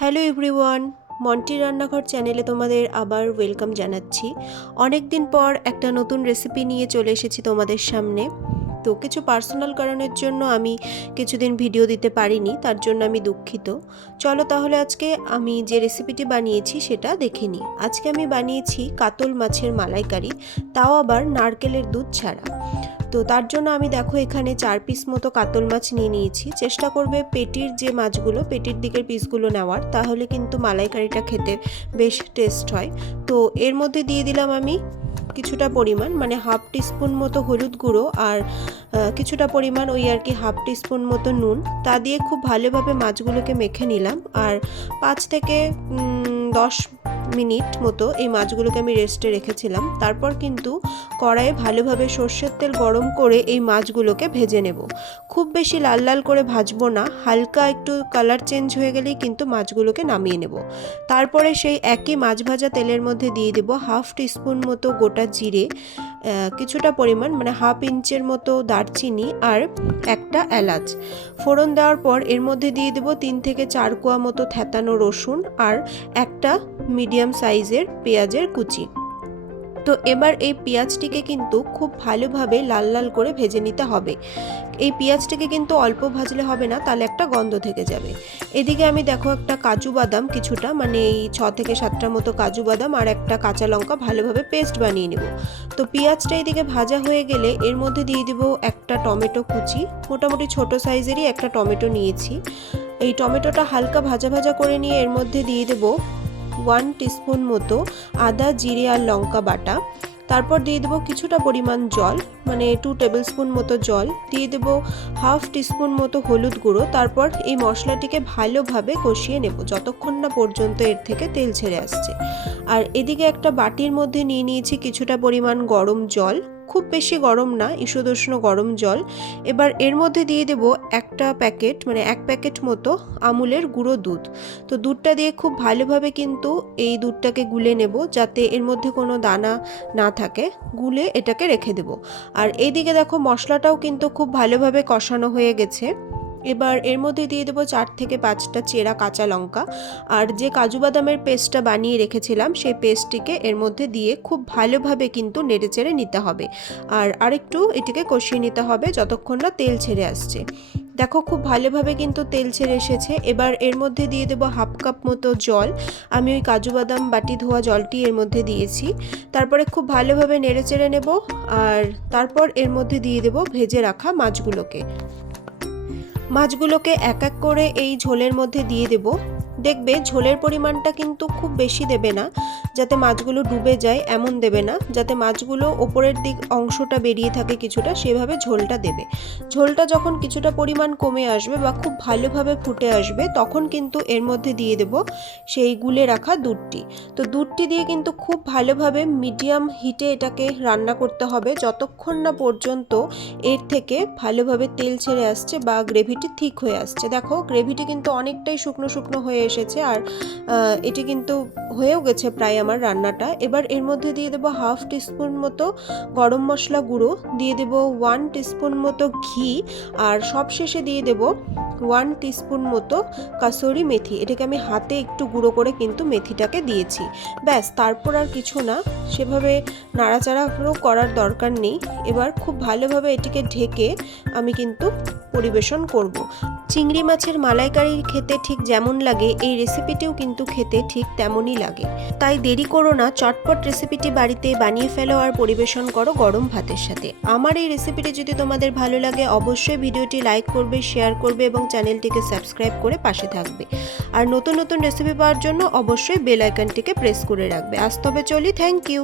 Hello everyone, Monty রান্নাঘর চ্যানেলে তোমাদের আবার ওয়েলকাম জানাচ্ছি। অনেক দিন পর একটা নতুন রেসিপি নিয়ে চলে এসেছি তোমাদের সামনে। তো কিছু পার্সোনাল কারণের জন্য আমি কিছুদিন ভিডিও দিতে পারিনি, তার জন্য আমি দুঃখিত। চলো তাহলে আজকে আমি যে রেসিপিটি বানিয়েছি সেটা দেখে নিই। আজকে আমি বানিয়েছি কাতল মাছের মালাইকারি, তাও আবার নারকেলের দুধ ছাড়া। তো তার জন্য আমি দেখো এখানে 4 পিস মতো কাতল মাছ নিয়ে নিয়েছি। চেষ্টা করবে পেটির যে মাছগুলো, পেটির দিকের পিসগুলো নেওয়ার, তাহলে কিন্তু মালাইকারিটা খেতে বেশ টেস্ট হয়। তো এর মধ্যে দিয়ে দিলাম আমি কিছুটা পরিমাণ, মানে হাফ টিস্পুন মতো হলুদ গুঁড়ো আর কিছুটা পরিমাণ ওই আর কি হাফ টিস্পুন মতো নুন। তা দিয়ে খুব ভালোভাবে মাছগুলোকে মেখে নিলাম। আর 5 থেকে 10 মিনিট মতো এই মাছগুলোকে আমি রেস্টে রেখেছিলাম। তারপর কিন্তু কড়াইয়ে ভালোভাবে সর্ষের তেল গরম করে এই মাছগুলোকে ভেজে নেব। খুব বেশি লাল লাল করে ভাজবো না, হালকা একটু কালার চেঞ্জ হয়ে গেলেই কিন্তু মাছগুলোকে নামিয়ে নেব। তারপরে সেই একই মাছ ভাজা তেলের মধ্যে দিয়ে দেব হাফ টিস্পুন মতো গোটা জিরে, কিছুটা পরিমাণ মানে হাফ ইঞ্চের মতো দারচিনি আর একটা এলাচ। ফোড়ন দেওয়ার পর এর মধ্যে দিয়ে দেব 3 থেকে 4 কোয়া মতো থেঁতানো রসুন আর একটা মিডিয়াম সাইজের পেঁয়াজের কুচি। তো এবার এই পেঁয়াজটিকে কিন্তু খুব ভালোভাবে লাল লাল করে ভেজে নিতে হবে। এই পেঁয়াজটিকে কিন্তু অল্প ভাজলে হবে না, তাহলে একটা গন্ধ থেকে যাবে। এদিকে আমি দেখো একটা কাজু বাদাম কিছুটা, মানে এই 6 থেকে 7টা মতো কাজু বাদাম আর একটা কাঁচা লঙ্কা ভালোভাবে পেস্ট বানিয়ে নেব। তো পেঁয়াজটা এদিকে ভাজা হয়ে গেলে এর মধ্যে দিয়ে দেব একটা টমেটো কুচি, মোটামুটি ছোট সাইজেরই একটা টমেটো নিয়েছি। এই টমেটোটা হালকা ভাজা ভাজা করে নিয়ে এর মধ্যে দিয়ে দেব 1 টিস্পুন মতো আদা জিরে আর লঙ্কা বাটা। তারপর দিয়ে দেবো কিছুটা পরিমাণ জল, মানে 2 টেবিল স্পুন মতো জল দিয়ে দেবো, হাফ টিস্পুন মতো হলুদ গুঁড়ো। তারপর এই মশলাটিকে ভালোভাবে কষিয়ে নেব যতক্ষণ না পর্যন্ত এর থেকে তেল ছেড়ে আসছে। আর এদিকে একটা বাটির মধ্যে নিয়ে নিয়েছি কিছুটা পরিমাণ গরম জল, খুব বেশি গরম না, ঈষদুষ্ণ গরম জল। এবার এর মধ্যে দিয়ে দেব একটা প্যাকেট, মানে 1 প্যাকেট মতো আমুলের গুঁড়ো দুধ। তো দুধটা দিয়ে খুব ভালোভাবে কিন্তু এই দুধটাকে গুলে নেব, যাতে এর মধ্যে কোনো দানা না থাকে। গুলে এটাকে রেখে দেব। আর এইদিকে দেখো মশলাটাও কিন্তু খুব ভালোভাবে কষানো হয়ে গেছে। এবার এর মধ্যে দিয়ে দেবো 4 থেকে 5টা চেরা কাঁচা লঙ্কা আর যে কাজু বাদামের পেস্টটা বানিয়ে রেখেছিলাম সেই পেস্টটিকে এর মধ্যে দিয়ে খুব ভালোভাবে কিন্তু নেড়েচেড়ে নিতে হবে। আর আরেকটু এটিকে কষিয়ে নিতে হবে যতক্ষণ না তেল ছেড়ে আসছে। দেখো খুব ভালোভাবে কিন্তু তেল ছেড়ে এসেছে। এবার এর মধ্যে দিয়ে দেবো হাফ কাপ মতো জল, আমি ওই কাজু বাদাম বাটি ধোয়া জলটি এর মধ্যে দিয়েছি। তারপরে খুব ভালোভাবে নেড়েচেড়ে নেব আর তারপর এর মধ্যে দিয়ে দেবো ভেজে রাখা মাছগুলোকে এক এক করে এই ঝোলের মধ্যে দিয়ে দেব। দেখবে ঝোলের পরিমাণটা কিন্তু খুব বেশি দেবে না, যাতে মাছগুলো ডুবে যায় এমন দেবে না, যাতে মাছগুলো ওপরের দিক অংশটা বেরিয়ে থাকে কিছুটা, সেভাবে ঝোলটা দেবে। ঝোলটা যখন কিছুটা পরিমাণ কমে আসবে বা খুব ভালোভাবে ফুটে আসবে, তখন কিন্তু এর মধ্যে দিয়ে দেব সেই গুলে রাখা দুধটি। তো দুধটি দিয়ে কিন্তু খুব ভালোভাবে মিডিয়াম হিটে এটাকে রান্না করতে হবে যতক্ষণ না পর্যন্ত এর থেকে ভালোভাবে তেল ছেড়ে আসছে বা গ্রেভিটি ঠিক হয়ে আসছে। দেখো গ্রেভিটি কিন্তু অনেকটাই শুকনো শুকনো হয়ে এসেছে আর এটি কিন্তু হয়েও গেছে প্রায় আমার রান্নাটা। এবার এর মধ্যে দিয়ে দেবো হাফ টিস্পুন মতো গরম মশলা গুঁড়ো, দিয়ে দেবো 1 টিস্পুন মতো ঘি আর সবশেষে দিয়ে দেবো 1 টিস্পুন মতো কাসুরি মেথি। এটাকে আমি হাতে একটু গুঁড়ো করে কিন্তু মেথিটাকে দিয়েছি। ব্যাস, তারপর আর কিছু না, সেভাবে নাড়াচাড়াও করার দরকার নেই। এবার খুব ভালোভাবে এটিকে ঢেকে আমি কিন্তু পরিবেশন করব। চিংড়ি মাছের মালাইকারি খেতে ঠিক যেমন লাগে, এই রেসিপিটিও কিন্তু খেতে ঠিক তেমনই লাগে। তাই দেরি করো না, চটপট রেসিপিটি বাড়িতে বানিয়ে ফেলো আর পরিবেশন করো গরম ভাতের সাথে। আমার এই রেসিপিটি যদি তোমাদের ভালো লাগে অবশ্যই ভিডিওটি লাইক করবে, শেয়ার করবে এবং চ্যানেলটিকে সাবস্ক্রাইব করে পাশে থাকবে। আর নতুন নতুন রেসিপি পাওয়ার জন্য অবশ্যই বেল আইকনটিকে প্রেস করে রাখবে। আজ তবে চলি, থ্যাংক ইউ।